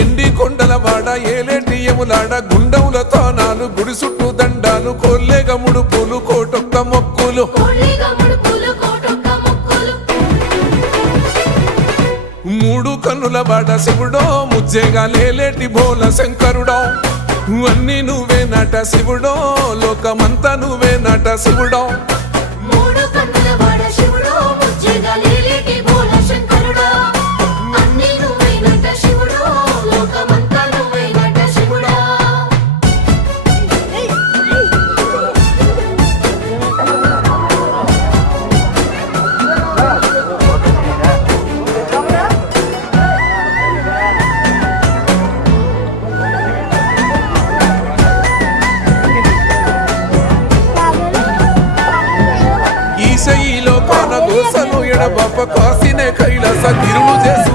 ఎండి కొండల వాడ ఏలేటి యములాడ గుండముల తానాలు గుడి చుట్టూ దండాలు కొల్లేగ ముడుపులు కోటొక్క మొక్కులు మూడు కన్నుల వాడ శివుడో ముజ్జేగా లేలేటి బోల శంకరుడో అన్ని నువ్వే నట శివుడో లోకమంతా నువ్వే నట శివుడో ఈశయిలో కాన దోసలు ఎడబప్ప కాసినే కైలాస తిరుగు చేసి